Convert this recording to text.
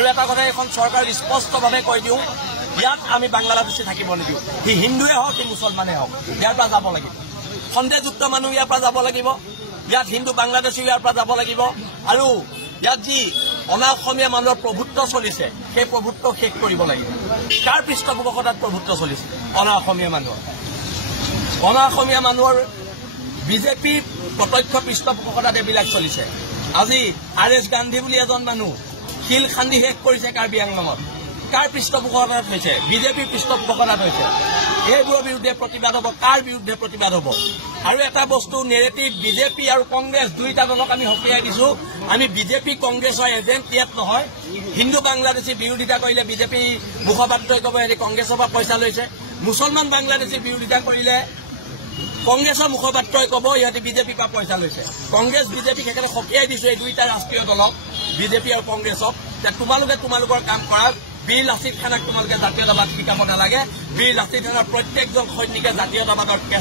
আৰু এটা কথা এখন চৰকাৰ স্পষ্টভাৱে কৈ দিওঁ, ইয়াত আমি বাংলাদেশী থাকিব নিদিওঁ। সি হিন্দুৱে হওক সি মুছলমানে হওক, ইয়াৰ পৰা যাব লাগিব। সন্দেহযুক্ত মানুহ ইয়াৰ পৰা যাব লাগিব। ইয়াত হিন্দু বাংলাদেশী ইয়াৰ পৰা যাব লাগিব। আৰু ইয়াত যি অনা অসমীয়া মানুহৰ প্ৰভুত্ব চলিছে, সেই প্ৰভুত্ব শেষ কৰিব লাগিব। কাৰ পৃষ্ঠপোষকতাত প্ৰভুত্ব চলিছে? অনা অসমীয়া মানুহৰ। অনা অসমীয়া মানুহৰ বিজেপিৰ প্ৰত্যক্ষ পৃষ্ঠপোষকতাত এইবিলাক চলিছে। আজি RS গান্ধী বুলি এজন মানুহ শিল খান্দি শেষ কৰিছে কাৰ্বি আংলঙত। কাৰ পৃষ্ঠপোষকতাত হৈছে? বিজেপিৰ পৃষ্ঠপোষকতাত হৈছে। এইবোৰৰ বিৰুদ্ধে প্ৰতিবাদ হ'ব। কাৰ বিৰুদ্ধে প্ৰতিবাদ হ'ব? আৰু এটা বস্তু নেৰেটিভ, বিজেপি আৰু কংগ্ৰেছ দুইটা দলক আমি সকীয়াই দিছো। আমি বিজেপি কংগ্ৰেছৰ এজেণ্ট ইয়াত নহয়। হিন্দু বাংলাদেশী বিৰোধিতা কৰিলে বিজেপি মুখপাত্ৰই ক'ব হেৰি কংগ্ৰেছৰ পৰা পইচা লৈছে। মুছলমান বাংলাদেশী বিৰোধিতা কৰিলে কংগ্ৰেছৰ মুখপাত্ৰই ক'ব ইহঁতে বিজেপিৰ পৰা পইচা লৈছে। কংগ্ৰেছ বিজেপিক একেবাৰে সকীয়াই দিছো এই দুইটা ৰাষ্ট্ৰীয় দলক, বিজেপি আৰু কংগ্ৰেছক। তোমালোকে তোমালোকৰ কাম কৰা। বীৰ লাচিত খানাক তোমালোকে জাতীয়তাবাদ শিকাব নালাগে। বীৰ লাচিত খানাৰ প্ৰত্যেকজন সৈনিকে জাতীয়তাবাদৰ কেঁচা